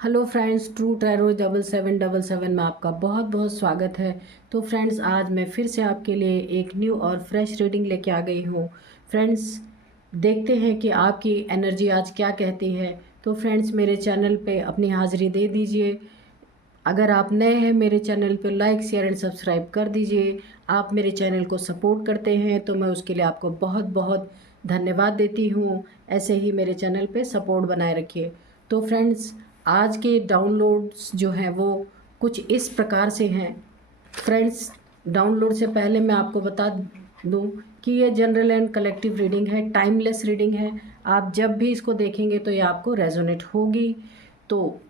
Hello friends, true tarot 7777 में आपका बहुत बहुत स्वागत है। तो फ्रेंड्स, आज मैं फिर से आपके लिए एक न्यू और फ्रेश रीडिंग लेके आ गई हूँ। फ्रेंड्स, देखते हैं कि आपकी एनर्जी आज क्या कहती है। तो फ्रेंड्स, मेरे चैनल पे अपनी हाज़िरी दे दीजिए। अगर आप नए हैं मेरे चैनल पे, लाइक शेयर एंड सब्सक्राइब कर दीजिए। आप मेरे चैनल को सपोर्ट करते हैं तो मैं उसके लिए आपको बहुत बहुत धन्यवाद देती हूँ। ऐसे ही मेरे चैनल पे सपोर्ट बनाए रखिए। तो फ्रेंड्स, आज के डाउनलोड्स जो हैं वो कुछ इस प्रकार से हैं। फ्रेंड्स, डाउनलोड से पहले मैं आपको बता दूं कि ये जनरल एंड कलेक्टिव रीडिंग है, टाइमलेस रीडिंग है। आप जब भी इसको देखेंगे तो ये आपको रेजोनेट होगी। तो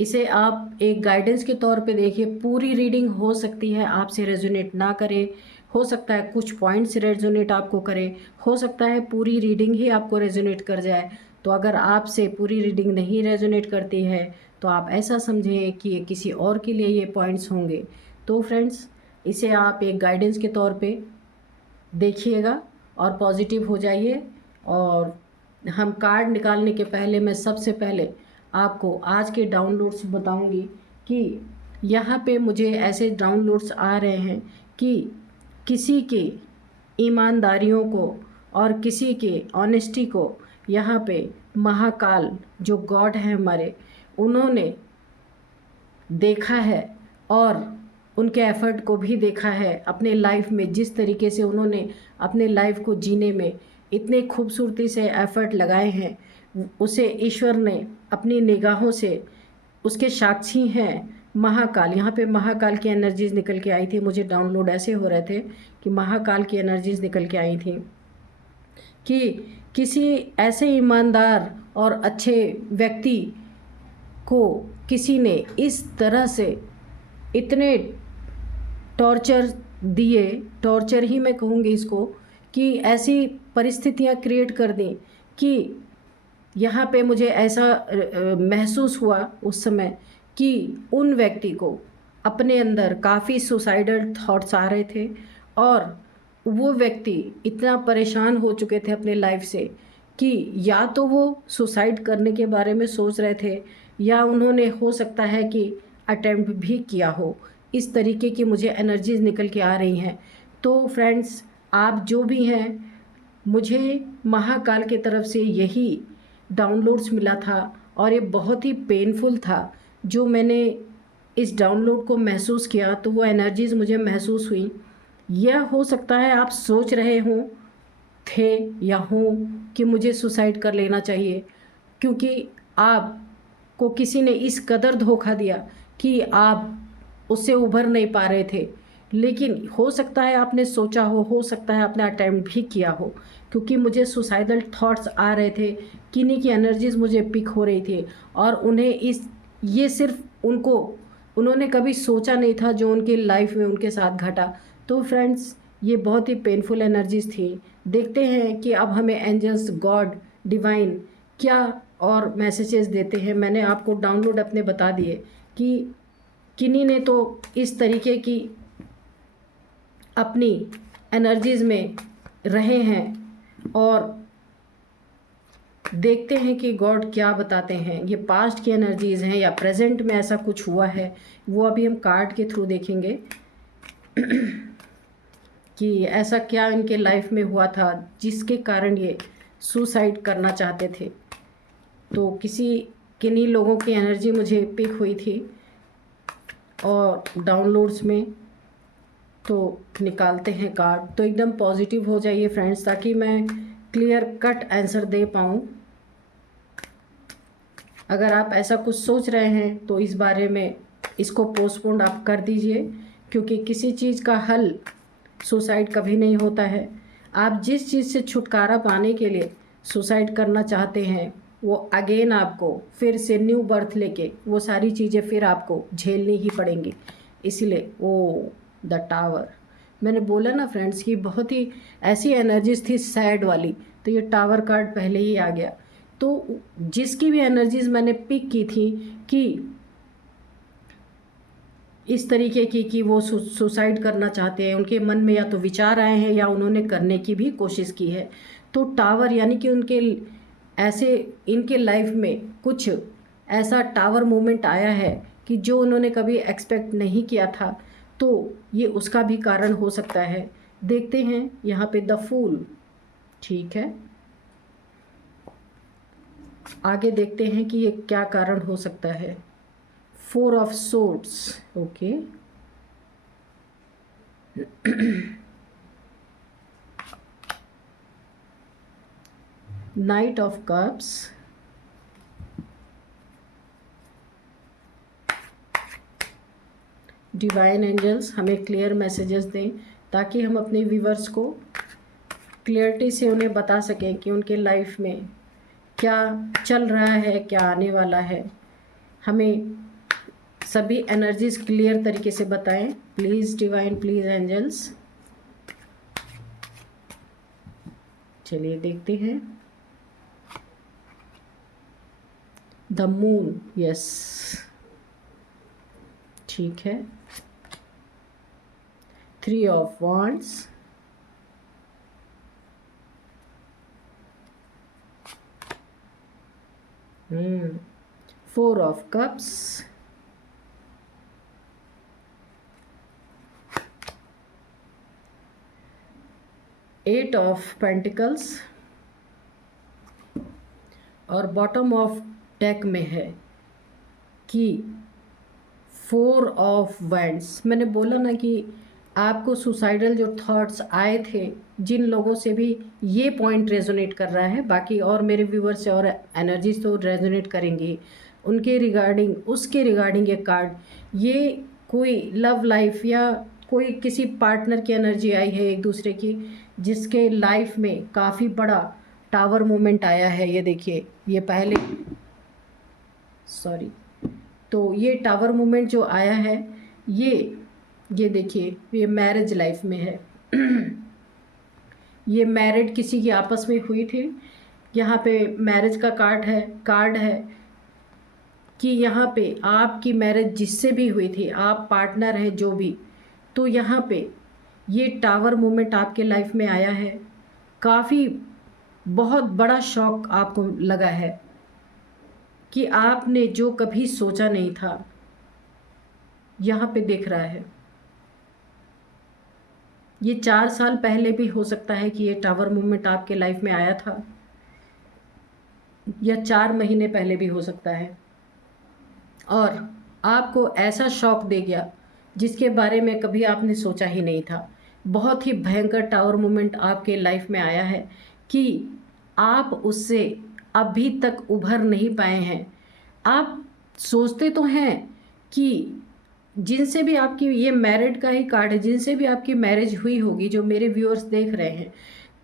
इसे आप एक गाइडेंस के तौर पे देखिए। पूरी रीडिंग हो सकती है आपसे रेजोनेट ना करे, हो सकता है कुछ पॉइंट्स रेजोनेट आपको करे, हो सकता है पूरी रीडिंग ही आपको रेजोनेट कर जाए। तो अगर आपसे पूरी रीडिंग नहीं रेजोनेट करती है तो आप ऐसा समझें कि ये किसी और के लिए ये पॉइंट्स होंगे। तो फ्रेंड्स, इसे आप एक गाइडेंस के तौर पे देखिएगा और पॉजिटिव हो जाइए। और हम कार्ड निकालने के पहले मैं सबसे पहले आपको आज के डाउनलोड्स बताऊंगी कि यहाँ पे मुझे ऐसे डाउनलोड्स आ रहे हैं कि किसी के ईमानदारियों को और किसी के ऑनेस्टी को यहाँ पे महाकाल जो गॉड है हमारे, उन्होंने देखा है और उनके एफ़र्ट को भी देखा है। अपने लाइफ में जिस तरीके से उन्होंने अपने लाइफ को जीने में इतने खूबसूरती से एफ़र्ट लगाए हैं, उसे ईश्वर ने अपनी निगाहों से, उसके साक्षी हैं महाकाल। यहाँ पे महाकाल की एनर्जीज़ निकल के आई थी। मुझे डाउनलोड ऐसे हो रहे थे कि महाकाल की एनर्जीज़ निकल के आई थी कि किसी ऐसे ईमानदार और अच्छे व्यक्ति को किसी ने इस तरह से इतने टॉर्चर दिए, टॉर्चर ही मैं कहूँगी इसको, कि ऐसी परिस्थितियाँ क्रिएट कर दी कि यहाँ पे मुझे ऐसा महसूस हुआ उस समय कि उन व्यक्ति को अपने अंदर काफ़ी सुसाइडल थॉट्स आ रहे थे और वो व्यक्ति इतना परेशान हो चुके थे अपने लाइफ से कि या तो वो सुसाइड करने के बारे में सोच रहे थे या उन्होंने हो सकता है कि अटेम्प्ट भी किया हो। इस तरीके की मुझे एनर्जीज निकल के आ रही हैं। तो फ्रेंड्स, आप जो भी हैं, मुझे महाकाल की तरफ से यही डाउनलोड्स मिला था और ये बहुत ही पेनफुल था। जो मैंने इस डाउनलोड को महसूस किया तो वो एनर्जीज़ मुझे महसूस हुई। यह हो सकता है आप सोच रहे हों थे या हों कि मुझे सुसाइड कर लेना चाहिए, क्योंकि आपको किसी ने इस कदर धोखा दिया कि आप उससे उभर नहीं पा रहे थे। लेकिन हो सकता है आपने सोचा हो सकता है आपने अटेम्प्ट भी किया हो, क्योंकि मुझे सुसाइडल थॉट्स आ रहे थे। किन्हीं की एनर्जीज़ मुझे पिक हो रही थी और उन्हें ये सिर्फ उन्होंने कभी सोचा नहीं था जो उनकी लाइफ में उनके साथ घटा। तो फ्रेंड्स, ये बहुत ही पेनफुल एनर्जीज़ थी। देखते हैं कि अब हमें एंजल्स, गॉड, डिवाइन क्या और मैसेजेस देते हैं। मैंने आपको डाउनलोड अपने बता दिए कि किन्हीं ने तो इस तरीके की अपनी एनर्जीज़ में रहे हैं और देखते हैं कि गॉड क्या बताते हैं। ये पास्ट की एनर्जीज़ हैं या प्रेजेंट में ऐसा कुछ हुआ है, वो अभी हम कार्ड के थ्रू देखेंगे कि ऐसा क्या इनके लाइफ में हुआ था जिसके कारण ये सुसाइड करना चाहते थे। तो किन्हीं लोगों की एनर्जी मुझे पिक हुई थी और डाउनलोड्स में। तो निकालते हैं कार्ड। तो एकदम पॉजिटिव हो जाइए फ्रेंड्स, ताकि मैं क्लियर कट आंसर दे पाऊँ। अगर आप ऐसा कुछ सोच रहे हैं तो इस बारे में इसको पोस्टपोन आप कर दीजिए, क्योंकि किसी चीज़ का हल सुसाइड कभी नहीं होता है। आप जिस चीज़ से छुटकारा पाने के लिए सुसाइड करना चाहते हैं, वो अगेन आपको फिर से न्यू बर्थ लेके वो सारी चीज़ें फिर आपको झेलनी ही पड़ेंगी। इसलिए वो द टावर, मैंने बोला ना फ्रेंड्स कि बहुत ही ऐसी एनर्जीज थी सैड वाली, तो ये टावर कार्ड पहले ही आ गया। तो जिसकी भी एनर्जीज मैंने पिक की थी कि इस तरीके की कि वो सुसाइड करना चाहते हैं, उनके मन में या तो विचार आए हैं या उन्होंने करने की भी कोशिश की है। तो टावर यानी कि उनके ऐसे इनके लाइफ में कुछ ऐसा टावर मोमेंट आया है कि जो उन्होंने कभी एक्सपेक्ट नहीं किया था, तो ये उसका भी कारण हो सकता है। देखते हैं यहाँ पे द फूल, ठीक है, आगे देखते हैं कि ये क्या कारण हो सकता है। 4 of swords, okay, knight of cups, divine angels हमें क्लियर मैसेजेस दें ताकि हम अपने व्यूवर्स को क्लियरिटी से उन्हें बता सकें कि उनके लाइफ में क्या चल रहा है, क्या आने वाला है। हमें सभी एनर्जीज क्लियर तरीके से बताएं प्लीज़ डिवाइन, प्लीज़ एंजल्स। चलिए देखते हैं। द मून, यस, ठीक है। 3 of wands, four of cups, eight of pentacles, और बॉटम ऑफ डेक में है कि 4 ऑफ वैंड्स। मैंने बोला ना कि आपको सुसाइडल जो थॉट्स आए थे, जिन लोगों से भी ये पॉइंट रेजोनेट कर रहा है, बाकी और मेरे व्यूवर्स से और एनर्जीज तो रेजोनेट करेंगी उनके रिगार्डिंग, उसके रिगार्डिंग ये कार्ड, ये कोई लव लाइफ या कोई किसी पार्टनर की एनर्जी आई है एक दूसरे की, जिसके लाइफ में काफ़ी बड़ा टावर मोमेंट आया है। ये देखिए, ये पहले, सॉरी, तो ये टावर मोमेंट जो आया है, ये देखिए, ये मैरिज लाइफ में है। ये मैरिड किसी की आपस में हुई थी। यहाँ पे मैरिज का कार्ड है कि यहाँ पे आपकी मैरिज जिससे भी हुई थी, आप पार्टनर हैं जो भी, तो यहाँ पे ये टावर मोमेंट आपके लाइफ में आया है। काफ़ी बहुत बड़ा शॉक आपको लगा है कि आपने जो कभी सोचा नहीं था, यहाँ पे दिख रहा है। ये 4 साल पहले भी हो सकता है कि ये टावर मूवमेंट आपके लाइफ में आया था, या 4 महीने पहले भी हो सकता है, और आपको ऐसा शॉक दे गया जिसके बारे में कभी आपने सोचा ही नहीं था। बहुत ही भयंकर टावर मूवमेंट आपके लाइफ में आया है कि आप उससे अभी तक उभर नहीं पाए हैं। आप सोचते तो हैं कि जिनसे भी आपकी, ये मैरिड का ही कार्ड है, जिनसे भी आपकी मैरिज हुई होगी, जो मेरे व्यूअर्स देख रहे हैं,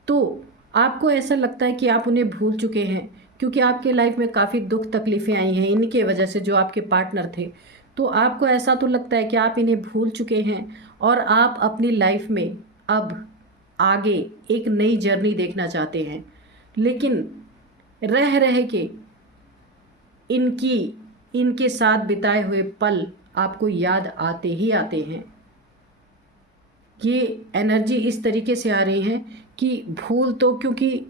तो आपको ऐसा लगता है कि आप उन्हें भूल चुके हैं, क्योंकि आपके लाइफ में काफ़ी दुख तकलीफ़ें आई हैं इनके वजह से, जो आपके पार्टनर थे। तो आपको ऐसा तो लगता है कि आप इन्हें भूल चुके हैं और आप अपनी लाइफ में अब आगे एक नई जर्नी देखना चाहते हैं, लेकिन रह रह के इनके साथ बिताए हुए पल आपको याद आते ही आते हैं। ये एनर्जी इस तरीके से आ रही है कि भूल तो, क्योंकि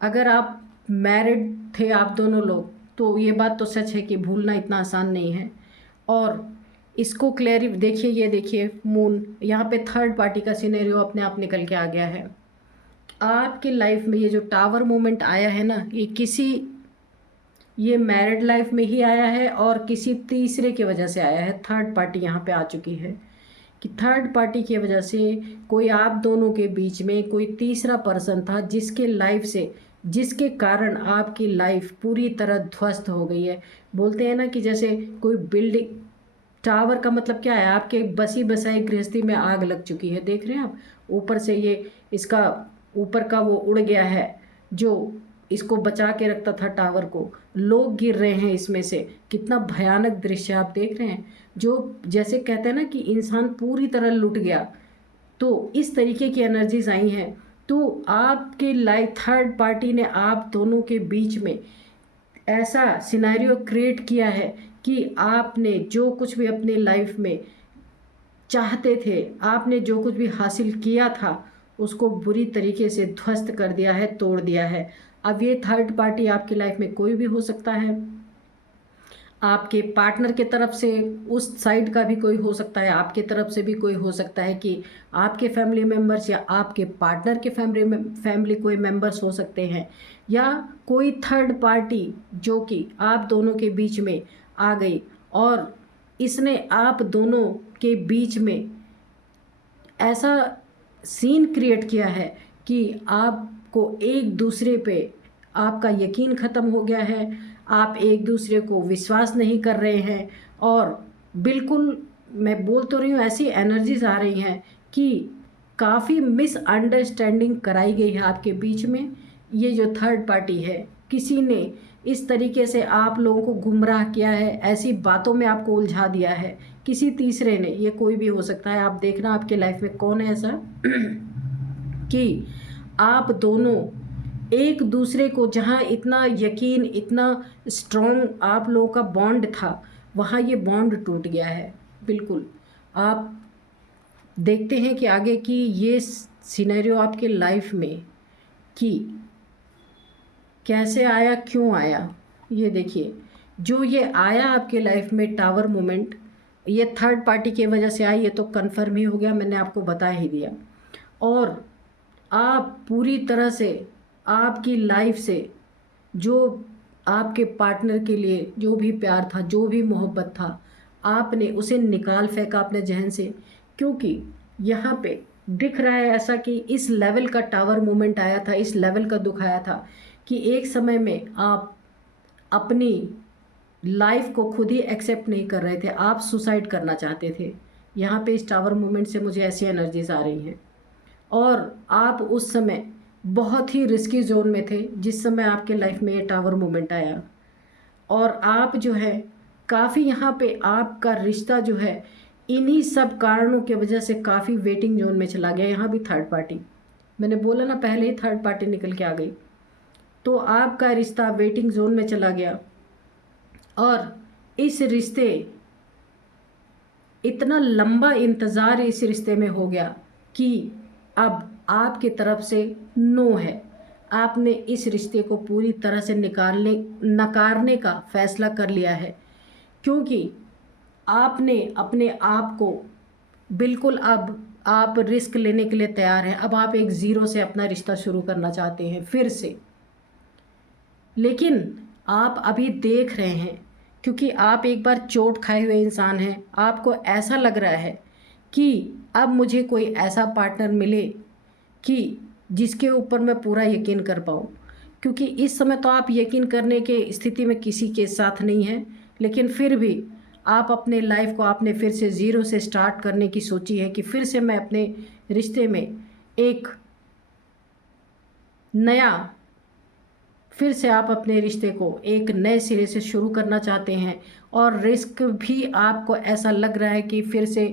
अगर आप मैरिड थे आप दोनों लोग, तो ये बात तो सच है कि भूलना इतना आसान नहीं है। और इसको क्लियर देखिए, ये देखिए मून, यहाँ पे थर्ड पार्टी का सिनेरियो अपने आप निकल के आ गया है। आपकी लाइफ में ये जो टावर मोमेंट आया है ना, ये मैरिड लाइफ में ही आया है और किसी तीसरे की वजह से आया है। थर्ड पार्टी यहाँ पे आ चुकी है कि थर्ड पार्टी की वजह से कोई आप दोनों के बीच में कोई तीसरा पर्सन था, जिसके लाइफ से, जिसके कारण आपकी लाइफ पूरी तरह ध्वस्त हो गई है। बोलते हैं ना कि जैसे कोई बिल्डिंग, टावर का मतलब क्या है, आपके बसी बसाई गृहस्थी में आग लग चुकी है। देख रहे हैं आप, ऊपर से ये इसका ऊपर का वो उड़ गया है जो इसको बचा के रखता था टावर को, लोग गिर रहे हैं इसमें से। कितना भयानक दृश्य आप देख रहे हैं, जो जैसे कहते हैं ना कि इंसान पूरी तरह लुट गया, तो इस तरीके की एनर्जीज आई हैं। तो आपके लाइफ, थर्ड पार्टी ने आप दोनों के बीच में ऐसा सिनेरियो क्रिएट किया है कि आपने जो कुछ भी अपने लाइफ में चाहते थे, आपने जो कुछ भी हासिल किया था, उसको बुरी तरीके से ध्वस्त कर दिया है, तोड़ दिया है। अब ये थर्ड पार्टी आपकी लाइफ में कोई भी हो सकता है। आपके पार्टनर के तरफ से उस साइड का भी कोई हो सकता है, आपके तरफ से भी कोई हो सकता है कि आपके फैमिली मेम्बर्स या आपके पार्टनर के फैमिली कोई मेम्बर्स हो सकते हैं, या कोई थर्ड पार्टी जो कि आप दोनों के बीच में आ गई और इसने आप दोनों के बीच में ऐसा सीन क्रिएट किया है कि आपको एक दूसरे पे आपका यकीन ख़त्म हो गया है, आप एक दूसरे को विश्वास नहीं कर रहे हैं, और बिल्कुल मैं बोल तो रही हूँ ऐसी एनर्जीज आ रही हैं कि काफ़ी मिसअंडरस्टैंडिंग कराई गई है आपके बीच में। ये जो थर्ड पार्टी है, किसी ने इस तरीके से आप लोगों को गुमराह किया है, ऐसी बातों में आपको उलझा दिया है किसी तीसरे ने, ये कोई भी हो सकता है। आप देखना आपके लाइफ में कौन है ऐसा कि आप दोनों एक दूसरे को, जहाँ इतना यकीन, इतना स्ट्रॉन्ग आप लोगों का बॉन्ड था, वहाँ ये बॉन्ड टूट गया है बिल्कुल। आप देखते हैं कि आगे की ये सिनेरियो आपके लाइफ में कि कैसे आया, क्यों आया। ये देखिए, जो ये आया आपके लाइफ में टावर मोमेंट, ये थर्ड पार्टी की वजह से आई, ये तो कन्फर्म ही हो गया, मैंने आपको बता ही दिया। और आप पूरी तरह से आपकी लाइफ से जो आपके पार्टनर के लिए जो भी प्यार था, जो भी मोहब्बत था, आपने उसे निकाल फेंका अपने जहन से। क्योंकि यहाँ पे दिख रहा है ऐसा कि इस लेवल का टावर मोमेंट आया था, इस लेवल का दुख आया था कि एक समय में आप अपनी लाइफ को खुद ही एक्सेप्ट नहीं कर रहे थे, आप सुसाइड करना चाहते थे। यहाँ पे इस टावर मोमेंट से मुझे ऐसी एनर्जीज आ रही हैं। और आप उस समय बहुत ही रिस्की जोन में थे जिस समय आपके लाइफ में ये टावर मोमेंट आया। और आप जो है काफ़ी यहाँ पे आपका रिश्ता जो है इन्हीं सब कारणों की वजह से काफ़ी वेटिंग जोन में चला गया। यहाँ भी थर्ड पार्टी, मैंने बोला ना पहले ही थर्ड पार्टी निकल के आ गई, तो आपका रिश्ता वेटिंग जोन में चला गया। और इस रिश्ते, इतना लंबा इंतज़ार इस रिश्ते में हो गया कि अब आपकी तरफ से नो है। आपने इस रिश्ते को पूरी तरह से नकारने का फैसला कर लिया है, क्योंकि आपने अपने आप को बिल्कुल, अब आप रिस्क लेने के लिए तैयार हैं। अब आप एक ज़ीरो से अपना रिश्ता शुरू करना चाहते हैं फिर से। लेकिन आप अभी देख रहे हैं, क्योंकि आप एक बार चोट खाए हुए इंसान हैं, आपको ऐसा लग रहा है कि अब मुझे कोई ऐसा पार्टनर मिले कि जिसके ऊपर मैं पूरा यकीन कर पाऊँ। क्योंकि इस समय तो आप यकीन करने के स्थिति में किसी के साथ नहीं हैं, लेकिन फिर भी आप अपने लाइफ को आपने फिर से ज़ीरो से स्टार्ट करने की सोची है कि फिर से मैं अपने रिश्ते में एक नया, फिर से आप अपने रिश्ते को एक नए सिरे से शुरू करना चाहते हैं। और रिस्क भी आपको ऐसा लग रहा है कि फिर से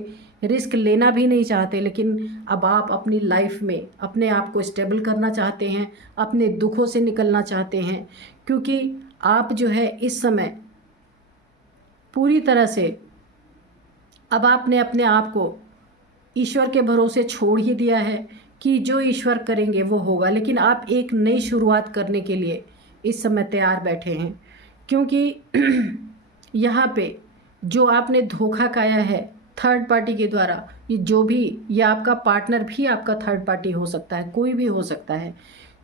रिस्क लेना भी नहीं चाहते, लेकिन अब आप अपनी लाइफ में अपने आप को स्टेबल करना चाहते हैं, अपने दुखों से निकलना चाहते हैं। क्योंकि आप जो है इस समय पूरी तरह से अब आपने अपने आप को ईश्वर के भरोसे छोड़ ही दिया है कि जो ईश्वर करेंगे वो होगा। लेकिन आप एक नई शुरुआत करने के लिए इस समय तैयार बैठे हैं, क्योंकि यहाँ पे जो आपने धोखा खाया है थर्ड पार्टी के द्वारा, ये जो भी, ये आपका पार्टनर भी आपका थर्ड पार्टी हो सकता है, कोई भी हो सकता है।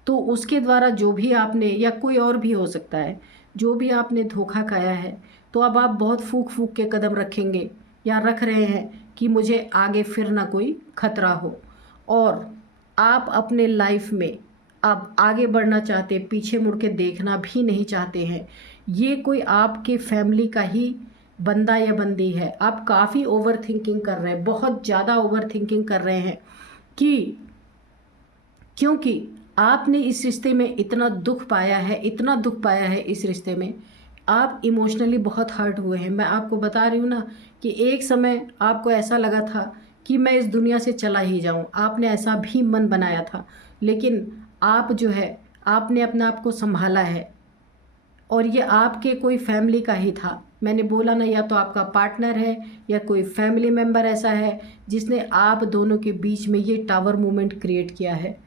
तो उसके द्वारा जो भी आपने, या कोई और भी हो सकता है, जो भी आपने धोखा खाया है, तो अब आप बहुत फूक फूक के कदम रखेंगे या रख रहे हैं कि मुझे आगे फिर ना कोई खतरा हो। और आप अपने लाइफ में अब आगे बढ़ना चाहते, पीछे मुड़ के देखना भी नहीं चाहते हैं। ये कोई आपके फैमिली का ही बंदा या बंदी है। आप काफ़ी ओवर थिंकिंग कर रहे हैं, बहुत ज़्यादा ओवर थिंकिंग कर रहे हैं कि क्योंकि आपने इस रिश्ते में इतना दुख पाया है, इतना दुख पाया है इस रिश्ते में, आप इमोशनली बहुत हर्ट हुए हैं। मैं आपको बता रही हूँ ना कि एक समय आपको ऐसा लगा था कि मैं इस दुनिया से चला ही जाऊँ, आपने ऐसा भी मन बनाया था। लेकिन आप जो है आपने अपने आप को संभाला है, और ये आपके कोई फैमिली का ही था। मैंने बोला ना, या तो आपका पार्टनर है या कोई फैमिली मेम्बर ऐसा है जिसने आप दोनों के बीच में ये टावर मोमेंट क्रिएट किया है।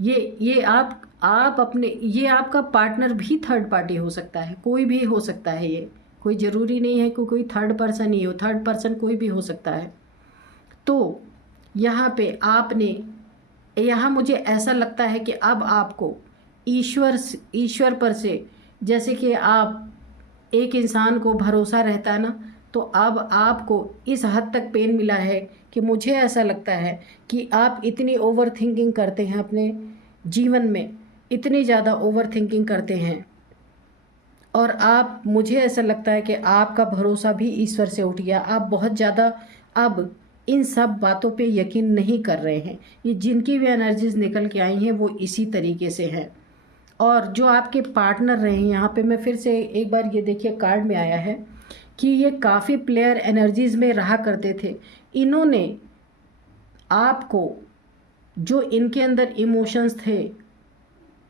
ये आप अपने, ये आपका पार्टनर भी थर्ड पार्टी हो सकता है, कोई भी हो सकता है, ये कोई ज़रूरी नहीं है कि कोई थर्ड पर्सन ही हो, थर्ड पर्सन कोई भी हो सकता है। तो यहाँ पे आपने, यहाँ मुझे ऐसा लगता है कि अब आपको ईश्वर पर से, जैसे कि आप एक इंसान को भरोसा रहता है ना, तो अब आपको इस हद तक पेन मिला है कि मुझे ऐसा लगता है कि आप इतनी ओवर थिंकिंग करते हैं अपने जीवन में, इतनी ज़्यादा ओवर थिंकिंग करते हैं, और आप, मुझे ऐसा लगता है कि आपका भरोसा भी ईश्वर से उठ गया। आप बहुत ज़्यादा अब इन सब बातों पे यकीन नहीं कर रहे हैं। ये जिनकी भी एनर्जीज निकल के आई हैं वो इसी तरीके से हैं। और जो आपके पार्टनर रहे हैं, यहाँ पे मैं फिर से एक बार ये देखिए कार्ड में आया है कि ये काफ़ी प्लेयर एनर्जीज में रहा करते थे। इन्होंने आपको, जो इनके अंदर इमोशंस थे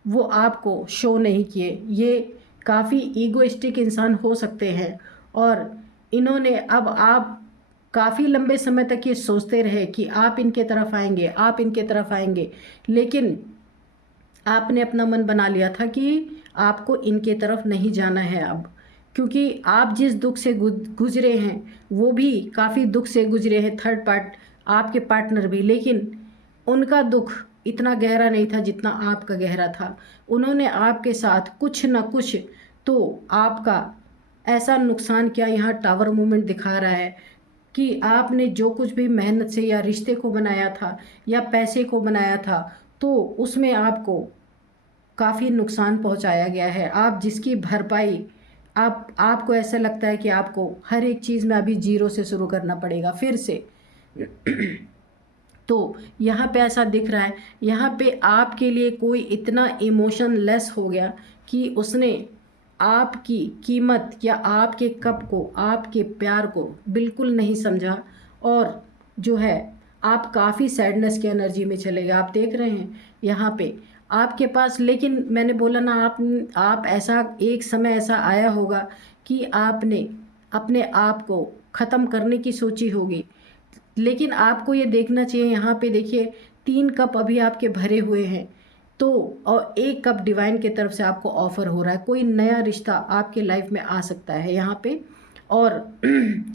वो आपको शो नहीं किए। ये काफ़ी ईगोइस्टिक इंसान हो सकते हैं, और इन्होंने, अब आप काफ़ी लंबे समय तक ये सोचते रहे कि आप इनके तरफ आएंगे, आप इनके तरफ आएंगे, लेकिन आपने अपना मन बना लिया था कि आपको इनके तरफ नहीं जाना है अब, क्योंकि आप जिस दुख से गुजरे हैं वो भी काफ़ी दुख से गुजरे हैं, आपके पार्टनर भी, लेकिन उनका दुख इतना गहरा नहीं था जितना आपका गहरा था। उन्होंने आपके साथ कुछ ना कुछ तो आपका ऐसा नुकसान किया। यहाँ टावर मूवमेंट दिखा रहा है कि आपने जो कुछ भी मेहनत से या रिश्ते को बनाया था या पैसे को बनाया था, तो उसमें आपको काफ़ी नुकसान पहुंचाया गया है। आप जिसकी भरपाई, आपको ऐसा लगता है कि आपको हर एक चीज़ में अभी जीरो से शुरू करना पड़ेगा फिर से। तो यहाँ पे ऐसा दिख रहा है, यहाँ पे आपके लिए कोई इतना इमोशन लेस हो गया कि उसने आपकी कीमत या आपके कप को, आपके प्यार को बिल्कुल नहीं समझा, और जो है आप काफ़ी सैडनेस की एनर्जी में चले गए। आप देख रहे हैं यहाँ पे आपके पास, लेकिन मैंने बोला ना, आप ऐसा एक समय ऐसा आया होगा कि आपने अपने आप को ख़त्म करने की सोची होगी, लेकिन आपको ये देखना चाहिए। यहाँ पे देखिए 3 कप अभी आपके भरे हुए हैं, तो और 1 कप डिवाइन की तरफ से आपको ऑफ़र हो रहा है, कोई नया रिश्ता आपके लाइफ में आ सकता है यहाँ पे। और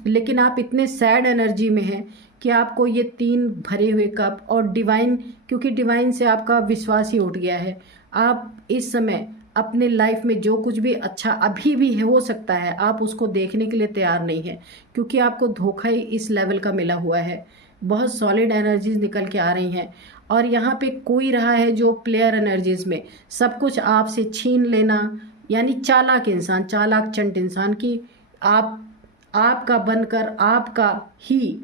लेकिन आप इतने सैड एनर्जी में हैं कि आपको ये 3 भरे हुए कप और डिवाइन, क्योंकि डिवाइन से आपका विश्वास ही उठ गया है। आप इस समय अपने लाइफ में जो कुछ भी अच्छा अभी भी हो सकता है, आप उसको देखने के लिए तैयार नहीं है, क्योंकि आपको धोखा ही इस लेवल का मिला हुआ है। बहुत सॉलिड एनर्जीज निकल के आ रही हैं, और यहाँ पे कोई रहा है जो प्लेयर एनर्जीज में सब कुछ आपसे छीन लेना, यानी चालाक इंसान, चालाक चंट इंसान की आपका बनकर आपका ही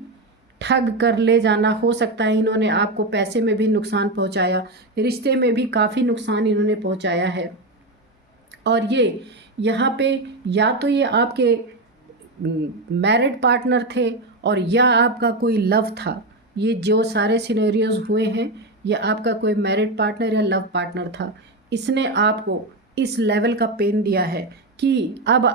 ठग कर ले जाना। हो सकता है इन्होंने आपको पैसे में भी नुकसान पहुंचाया, रिश्ते में भी काफ़ी नुकसान इन्होंने पहुंचाया है। और ये यहाँ पे या तो ये आपके मैरिड पार्टनर थे और या आपका कोई लव था। ये जो सारे सिनेरियोज हुए हैं, ये आपका कोई मैरिड पार्टनर या लव पार्टनर था। इसने आपको इस लेवल का पेन दिया है कि अब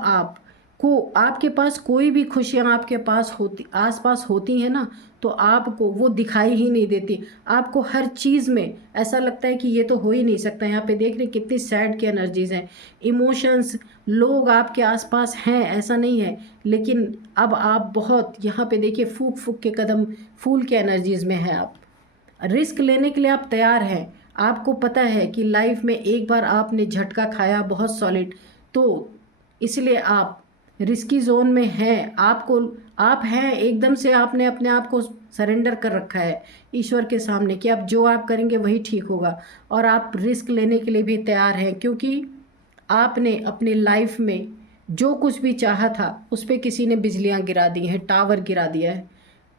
आपके पास कोई भी खुशियाँ आपके पास होती, आसपास होती हैं ना, तो आपको वो दिखाई ही नहीं देती। आपको हर चीज़ में ऐसा लगता है कि ये तो हो ही नहीं सकता। यहाँ पे देख रहे हैं कितनी सैड की एनर्जीज हैं, इमोशंस, लोग आपके आसपास हैं ऐसा नहीं है, लेकिन अब आप बहुत, यहाँ पे देखिए फूक फूक के कदम, फूल के एनर्जीज में हैं। आप रिस्क लेने के लिए आप तैयार हैं। आपको पता है कि लाइफ में एक बार आपने झटका खाया बहुत सॉलिड, तो इसलिए आप रिस्की जोन में हैं। आप हैं एकदम से, आपने अपने आप को सरेंडर कर रखा है ईश्वर के सामने कि अब जो आप करेंगे वही ठीक होगा, और आप रिस्क लेने के लिए भी तैयार हैं, क्योंकि आपने अपनी लाइफ में जो कुछ भी चाहा था उस पर किसी ने बिजलियां गिरा दी हैं, टावर गिरा दिया है,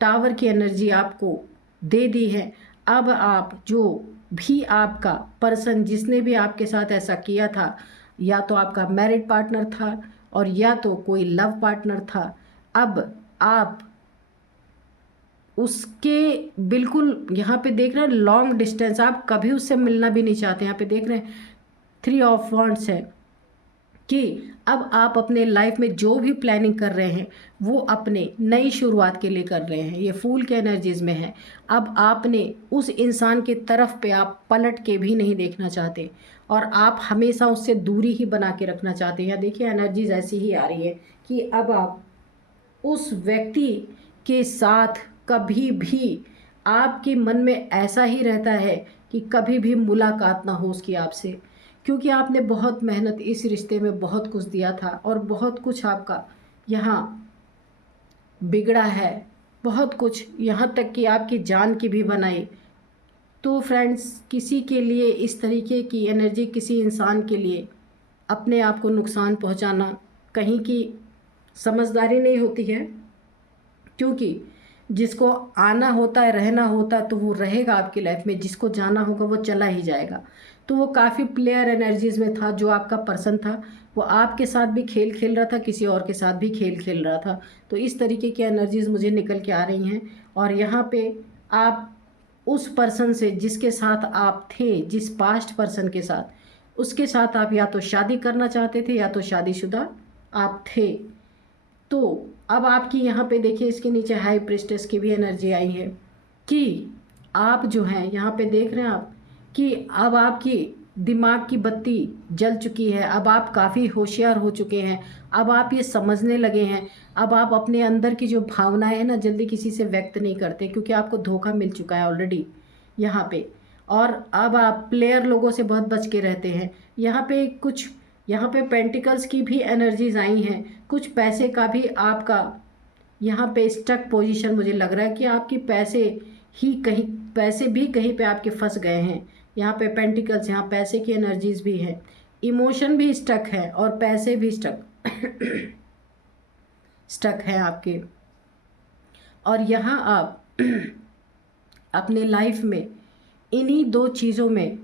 टावर की एनर्जी आपको दे दी है। अब आप, जो भी आपका पर्सन जिसने भी आपके साथ ऐसा किया था, या तो आपका मैरिड पार्टनर था और या तो कोई लव पार्टनर था, अब आप उसके बिल्कुल, यहाँ पे देख रहे हैं लॉन्ग डिस्टेंस, आप कभी उससे मिलना भी नहीं चाहते। यहाँ पे देख रहे हैं 3 ऑफ वॉन्ड्स है कि अब आप अपने लाइफ में जो भी प्लानिंग कर रहे हैं वो अपने नई शुरुआत के लिए कर रहे हैं। ये फूल के एनर्जीज में है। अब आपने उस इंसान की तरफ पे आप पलट के भी नहीं देखना चाहते, और आप हमेशा उससे दूरी ही बना के रखना चाहते हैं। देखिए एनर्जीज ऐसी ही आ रही है कि अब आप उस व्यक्ति के साथ कभी भी, आपके मन में ऐसा ही रहता है कि कभी भी मुलाकात ना हो उसकी आपसे, क्योंकि आपने बहुत मेहनत इस रिश्ते में बहुत कुछ दिया था और बहुत कुछ आपका यहाँ बिगड़ा है, बहुत कुछ, यहाँ तक कि आपकी जान की भी बनाई। तो फ्रेंड्स, किसी के लिए इस तरीके की एनर्जी, किसी इंसान के लिए अपने आप को नुकसान पहुंचाना कहीं की समझदारी नहीं होती है, क्योंकि जिसको आना होता है, रहना होता है, तो वो रहेगा आपकी लाइफ में, जिसको जाना होगा वो चला ही जाएगा। तो वो काफ़ी प्लेयर एनर्जीज में था, जो आपका पर्सन था वो आपके साथ भी खेल खेल रहा था, किसी और के साथ भी खेल खेल रहा था। तो इस तरीके की एनर्जीज मुझे निकल के आ रही हैं। और यहाँ पे आप उस पर्सन से, जिसके साथ आप थे, जिस पास्ट पर्सन के साथ, उसके साथ आप या तो शादी करना चाहते थे या तो शादीशुदा आप थे। तो अब आपकी यहाँ पे देखिए, इसके नीचे हाई प्रिस्टेस की भी एनर्जी आई है कि आप जो हैं यहाँ पे देख रहे हैं आप कि अब आपकी दिमाग की बत्ती जल चुकी है, अब आप काफ़ी होशियार हो चुके हैं, अब आप ये समझने लगे हैं, अब आप अपने अंदर की जो भावनाएं हैं ना जल्दी किसी से व्यक्त नहीं करते, क्योंकि आपको धोखा मिल चुका है ऑलरेडी यहाँ पे। और अब आप प्लेयर लोगों से बहुत बच के रहते हैं। यहाँ पे पेंटिकल्स की भी एनर्जीज आई हैं, कुछ पैसे का भी आपका यहाँ पे स्टक पोजीशन मुझे लग रहा है कि आपकी पैसे भी कहीं पे आपके फंस गए हैं। यहाँ पे पेंटिकल्स, यहाँ पैसे की एनर्जीज भी है, इमोशन भी स्टक है और पैसे भी स्टक स्टक है आपके। और यहाँ आप अपने लाइफ में इन्हीं दो चीज़ों में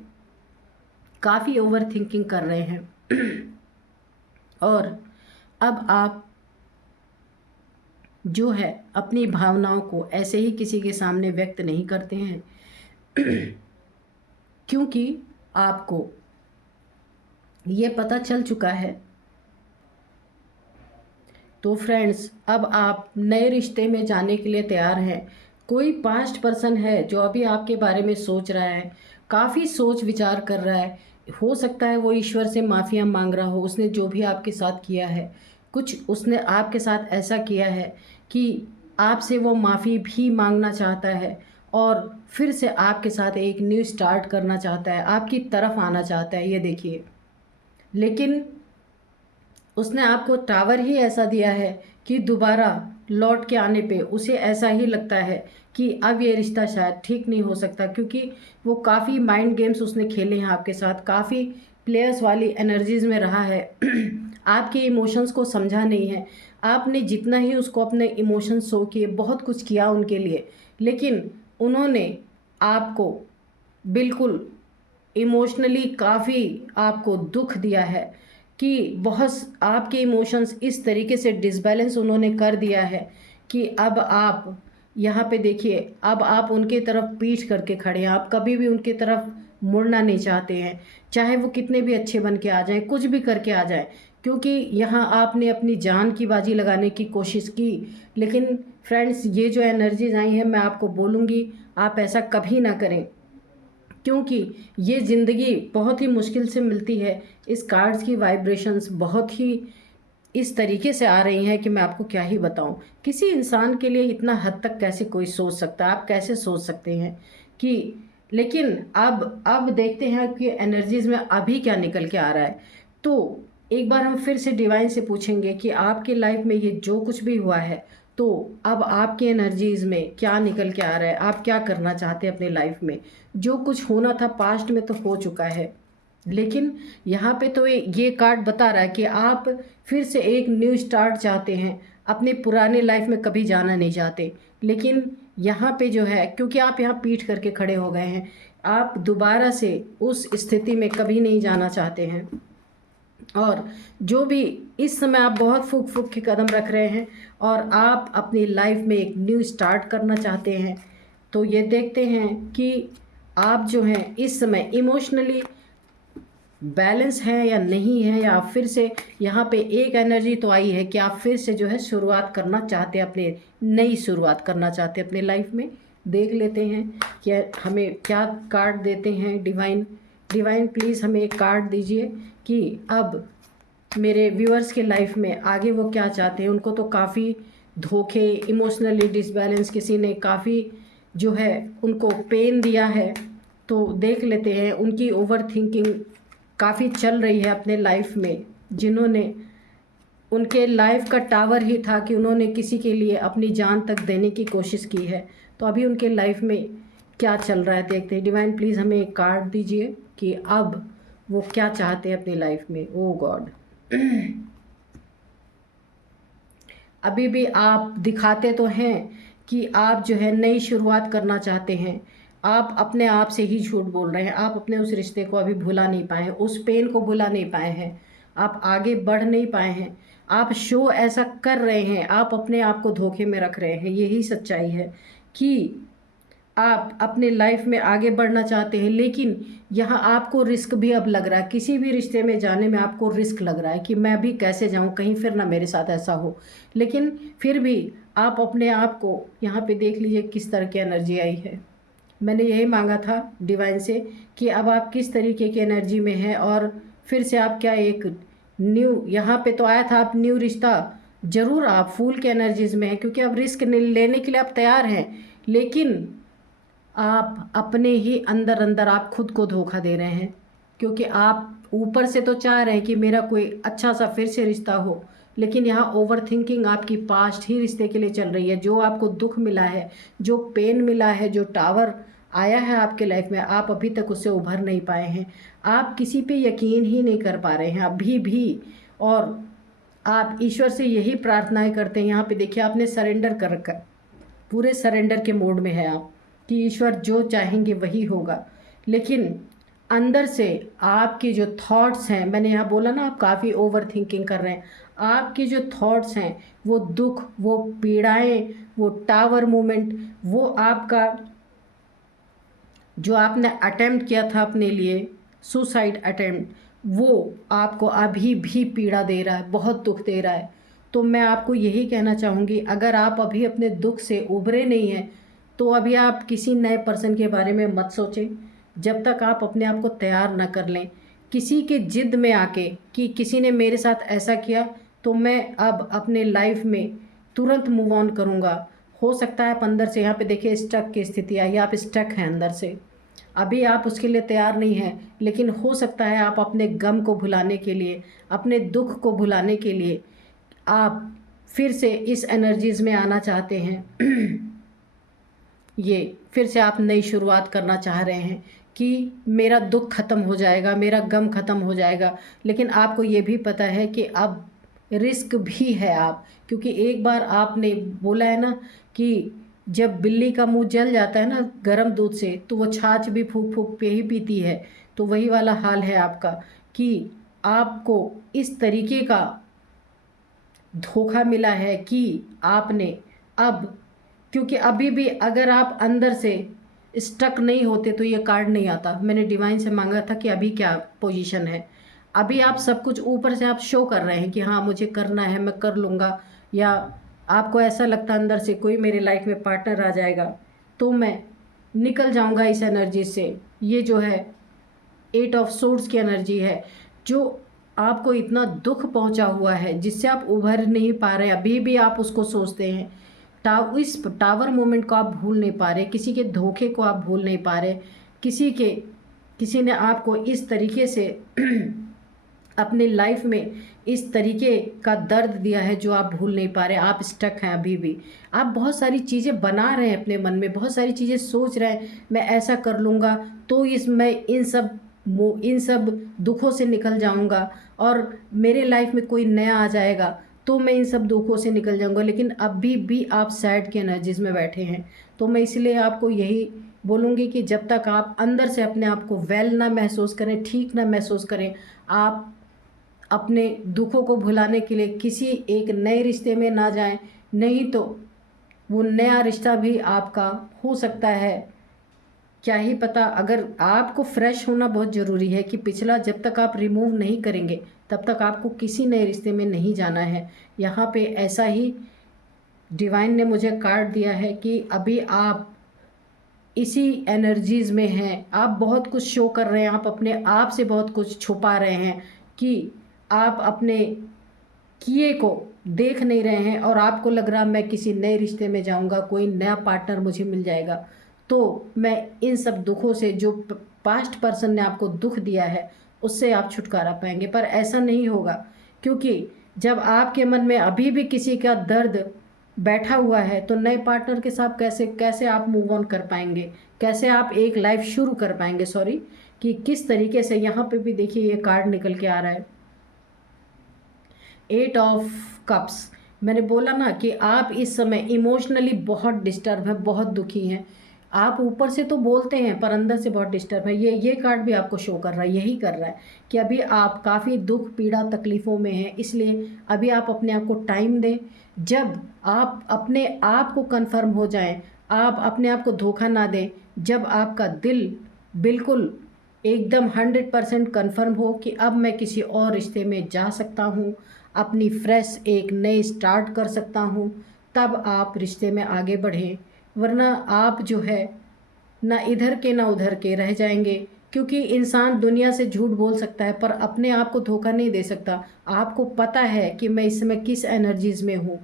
काफ़ी ओवर थिंकिंग कर रहे हैं और अब आप जो है अपनी भावनाओं को ऐसे ही किसी के सामने व्यक्त नहीं करते हैं क्योंकि आपको ये पता चल चुका है। तो फ्रेंड्स, अब आप नए रिश्ते में जाने के लिए तैयार हैं। कोई पास्ट पर्सन है जो अभी आपके बारे में सोच रहा है, काफ़ी सोच विचार कर रहा है। हो सकता है वो ईश्वर से माफ़िया मांग रहा हो, उसने जो भी आपके साथ किया है, कुछ उसने आपके साथ ऐसा किया है कि आपसे वो माफ़ी भी मांगना चाहता है और फिर से आपके साथ एक न्यू स्टार्ट करना चाहता है, आपकी तरफ आना चाहता है, ये देखिए। लेकिन उसने आपको टावर ही ऐसा दिया है कि दोबारा लौट के आने पे उसे ऐसा ही लगता है कि अब ये रिश्ता शायद ठीक नहीं हो सकता, क्योंकि वो काफ़ी माइंड गेम्स उसने खेले हैं आपके साथ, काफ़ी प्लेयर्स वाली एनर्जीज में रहा है आपके इमोशंस को समझा नहीं है। आपने जितना ही उसको अपने इमोशंस शो किए, बहुत कुछ किया उनके लिए, लेकिन उन्होंने आपको बिल्कुल इमोशनली काफ़ी आपको दुख दिया है कि बहुत आपके इमोशंस इस तरीके से डिसबैलेंस उन्होंने कर दिया है कि अब आप यहाँ पे देखिए, अब आप उनके तरफ पीठ करके खड़े हैं, आप कभी भी उनके तरफ मुड़ना नहीं चाहते हैं, चाहे वो कितने भी अच्छे बन के आ जाएं, कुछ भी करके आ जाएं, क्योंकि यहाँ आपने अपनी जान की बाजी लगाने की कोशिश की। लेकिन फ्रेंड्स, ये जो एनर्जीज आई हैं, मैं आपको बोलूँगी आप ऐसा कभी ना करें, क्योंकि ये ज़िंदगी बहुत ही मुश्किल से मिलती है। इस कार्ड्स की वाइब्रेशंस बहुत ही इस तरीके से आ रही हैं कि मैं आपको क्या ही बताऊं। किसी इंसान के लिए इतना हद तक कैसे कोई सोच सकता है, आप कैसे सोच सकते हैं कि। लेकिन अब देखते हैं कि एनर्जीज में अभी क्या निकल के आ रहा है। तो एक बार हम फिर से डिवाइन से पूछेंगे कि आपकी लाइफ में ये जो कुछ भी हुआ है, तो अब आपकी एनर्जीज में क्या निकल के आ रहा है, आप क्या करना चाहते हैं अपने लाइफ में। जो कुछ होना था पास्ट में तो हो चुका है, लेकिन यहाँ पे तो ये कार्ड बता रहा है कि आप फिर से एक न्यू स्टार्ट चाहते हैं, अपने पुराने लाइफ में कभी जाना नहीं चाहते। लेकिन यहाँ पे जो है, क्योंकि आप यहाँ पीठ करके खड़े हो गए हैं, आप दोबारा से उस स्थिति में कभी नहीं जाना चाहते हैं। और जो भी इस समय आप बहुत फूक फूक के कदम रख रहे हैं और आप अपनी लाइफ में एक न्यू स्टार्ट करना चाहते हैं। तो ये देखते हैं कि आप जो हैं इस समय इमोशनली बैलेंस है या नहीं है, या फिर से यहाँ पे एक एनर्जी तो आई है कि आप फिर से जो है शुरुआत करना चाहते हैं, अपने नई शुरुआत करना चाहते हैं अपने लाइफ में। देख लेते हैं कि हमें क्या कार्ड देते हैं डिवाइन डिवाइन प्लीज़ हमें एक कार्ड दीजिए कि अब मेरे व्यूअर्स के लाइफ में आगे वो क्या चाहते हैं। उनको तो काफ़ी धोखे, इमोशनली डिसबैलेंस, किसी ने काफ़ी जो है उनको पेन दिया है। तो देख लेते हैं, उनकी ओवर थिंकिंग काफ़ी चल रही है अपने लाइफ में, जिन्होंने उनके लाइफ का टावर ही था कि उन्होंने किसी के लिए अपनी जान तक देने की कोशिश की है। तो अभी उनके लाइफ में क्या चल रहा है देखते हैं। डिवाइन प्लीज़ हमें एक कार्ड दीजिए कि अब वो क्या चाहते हैं अपनी लाइफ में। ओ गॉड, अभी भी आप दिखाते तो हैं कि आप जो है नई शुरुआत करना चाहते हैं। आप अपने आप से ही झूठ बोल रहे हैं। आप अपने उस रिश्ते को अभी भुला नहीं पाए हैं, उस पेन को भुला नहीं पाए हैं, आप आगे बढ़ नहीं पाए हैं। आप शो ऐसा कर रहे हैं, आप अपने आप को धोखे में रख रहे हैं। यही सच्चाई है कि आप अपने लाइफ में आगे बढ़ना चाहते हैं, लेकिन यहाँ आपको रिस्क भी अब लग रहा है। किसी भी रिश्ते में जाने में आपको रिस्क लग रहा है कि मैं भी कैसे जाऊँ, कहीं फिर ना मेरे साथ ऐसा हो। लेकिन फिर भी आप अपने आप को यहाँ पे देख लीजिए किस तरह की एनर्जी आई है। मैंने यही मांगा था डिवाइन से कि अब आप किस तरीके की एनर्जी में हैं, और फिर से आप क्या एक न्यू, यहाँ पे तो आया था आप न्यू रिश्ता, ज़रूर आप फूल के एनर्जीज में हैं क्योंकि अब रिस्क लेने के लिए आप तैयार हैं। लेकिन आप अपने ही अंदर अंदर आप खुद को धोखा दे रहे हैं, क्योंकि आप ऊपर से तो चाह रहे हैं कि मेरा कोई अच्छा सा फिर से रिश्ता हो, लेकिन यहाँ ओवर थिंकिंग आपकी पास्ट ही रिश्ते के लिए चल रही है। जो आपको दुख मिला है, जो पेन मिला है, जो टावर आया है आपके लाइफ में, आप अभी तक उससे उभर नहीं पाए हैं। आप किसी पे यकीन ही नहीं कर पा रहे हैं अभी भी, और आप ईश्वर से यही प्रार्थनाएं करते हैं। यहाँ पे देखिए आपने सरेंडर कर रखा, पूरे सरेंडर के मोड में है आप कि ईश्वर जो चाहेंगे वही होगा। लेकिन अंदर से आपके जो थॉट्स हैं, मैंने यहाँ बोला ना आप काफ़ी ओवर थिंकिंग कर रहे हैं, आपके जो थॉट्स हैं वो दुख, वो पीड़ाएं, वो टावर मोमेंट, वो आपका जो आपने अटेम्प्ट किया था अपने लिए, सुसाइड अटेम्प्ट, वो आपको अभी भी पीड़ा दे रहा है, बहुत दुख दे रहा है। तो मैं आपको यही कहना चाहूँगी, अगर आप अभी अपने दुख से उभरे नहीं हैं तो अभी आप किसी नए पर्सन के बारे में मत सोचें, जब तक आप अपने आप को तैयार न कर लें। किसी के जिद में आके कि किसी ने मेरे साथ ऐसा किया तो मैं अब अपने लाइफ में तुरंत मूव ऑन करूँगा। हो सकता है आप अंदर से, यहाँ पे देखिए स्टक की स्थिति आई, आप स्टक हैं अंदर से, अभी आप उसके लिए तैयार नहीं हैं। लेकिन हो सकता है आप अपने गम को भुलाने के लिए, अपने दुख को भुलाने के लिए आप फिर से इस एनर्जीज़ में आना चाहते हैं। ये फिर से आप नई शुरुआत करना चाह रहे हैं कि मेरा दुख ख़त्म हो जाएगा, मेरा गम ख़त्म हो जाएगा। लेकिन आपको ये भी पता है कि अब रिस्क भी है आप, क्योंकि एक बार आपने बोला है ना कि जब बिल्ली का मुंह जल जाता है ना गर्म दूध से, तो वो छाछ भी फूक फूक पे ही पीती है। तो वही वाला हाल है आपका कि आपको इस तरीके का धोखा मिला है कि आपने अब, क्योंकि अभी भी अगर आप अंदर से स्टक नहीं होते तो ये कार्ड नहीं आता। मैंने डिवाइन से मांगा था कि अभी क्या पोजीशन है। अभी आप सब कुछ ऊपर से आप शो कर रहे हैं कि हाँ मुझे करना है, मैं कर लूँगा, या आपको ऐसा लगता है अंदर से कोई मेरे लाइफ में पार्टनर आ जाएगा तो मैं निकल जाऊँगा इस एनर्जी से। ये जो है 8 ऑफ सोर्ड्स की एनर्जी है, जो आपको इतना दुख पहुंचा हुआ है जिससे आप उभर नहीं पा रहे, अभी भी आप उसको सोचते हैं। इस टावर मोमेंट को आप भूल नहीं पा रहे, किसी के धोखे को आप भूल नहीं पा रहे, किसी ने आपको इस तरीके से अपने लाइफ में इस तरीके का दर्द दिया है जो आप भूल नहीं पा रहे। आप स्टक हैं अभी भी, आप बहुत सारी चीज़ें बना रहे हैं अपने मन में, बहुत सारी चीज़ें सोच रहे हैं, मैं ऐसा कर लूँगा तो मैं इन सब दुखों से निकल जाऊँगा, और मेरे लाइफ में कोई नया आ जाएगा तो मैं इन सब दुखों से निकल जाऊंगा। लेकिन अभी भी आप सैड की एनर्जीज़ में बैठे हैं। तो मैं इसलिए आपको यही बोलूँगी कि जब तक आप अंदर से अपने आप को वेल ना महसूस करें, ठीक ना महसूस करें, आप अपने दुखों को भुलाने के लिए किसी एक नए रिश्ते में ना जाएं। नहीं तो वो नया रिश्ता भी आपका हो सकता है, क्या ही पता। अगर आपको फ्रेश होना बहुत ज़रूरी है कि पिछला जब तक आप रिमूव नहीं करेंगे तब तक आपको किसी नए रिश्ते में नहीं जाना है। यहाँ पे ऐसा ही डिवाइन ने मुझे कार्ड दिया है कि अभी आप इसी एनर्जीज़ में हैं। आप बहुत कुछ शो कर रहे हैं, आप अपने आप से बहुत कुछ छुपा रहे हैं कि आप अपने किए को देख नहीं रहे हैं और आपको लग रहा मैं किसी नए रिश्ते में जाऊंगा, कोई नया पार्टनर मुझे मिल जाएगा तो मैं इन सब दुखों से, जो पास्ट पर्सन ने आपको दुख दिया है, उससे आप छुटकारा पाएंगे। पर ऐसा नहीं होगा, क्योंकि जब आपके मन में अभी भी किसी का दर्द बैठा हुआ है तो नए पार्टनर के साथ कैसे कैसे आप मूव ऑन कर पाएंगे, कैसे आप एक लाइफ शुरू कर पाएंगे। सॉरी, कि किस तरीके से। यहाँ पे भी देखिए ये कार्ड निकल के आ रहा है, 8 ऑफ कप्स। मैंने बोला ना कि आप इस समय इमोशनली बहुत डिस्टर्ब हैं, बहुत दुखी हैं। आप ऊपर से तो बोलते हैं पर अंदर से बहुत डिस्टर्ब है। ये कार्ड भी आपको शो कर रहा है, यही कर रहा है कि अभी आप काफ़ी दुख, पीड़ा, तकलीफ़ों में हैं। इसलिए अभी आप अपने आप को टाइम दें। जब आप अपने आप को कंफर्म हो जाएं, आप अपने आप को धोखा ना दें, जब आपका दिल बिल्कुल एकदम 100% कन्फर्म हो कि अब मैं किसी और रिश्ते में जा सकता हूँ, अपनी फ्रेश एक नई स्टार्ट कर सकता हूँ, तब आप रिश्ते में आगे बढ़ें। वरना आप जो है ना इधर के ना उधर के रह जाएंगे। क्योंकि इंसान दुनिया से झूठ बोल सकता है पर अपने आप को धोखा नहीं दे सकता। आपको पता है कि मैं इस समय किस एनर्जीज़ में हूँ,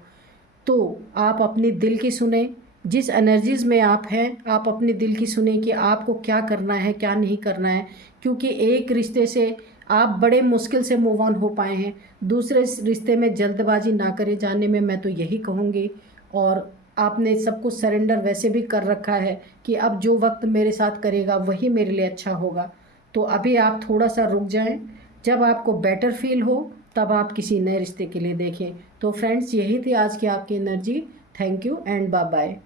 तो आप अपनी दिल की सुने। जिस एनर्जीज़ में आप हैं, आप अपने दिल की सुने कि आपको क्या करना है, क्या नहीं करना है। क्योंकि एक रिश्ते से आप बड़े मुश्किल से मूव ऑन हो पाए हैं, दूसरे रिश्ते में जल्दबाजी ना करें जाने में, मैं तो यही कहूँगी। और आपने सब कुछ सरेंडर वैसे भी कर रखा है कि अब जो वक्त मेरे साथ करेगा वही मेरे लिए अच्छा होगा। तो अभी आप थोड़ा सा रुक जाएं, जब आपको बेटर फील हो तब आप किसी नए रिश्ते के लिए देखें। तो फ्रेंड्स, यही थी आज की आपकी energy. Thank you and bye bye.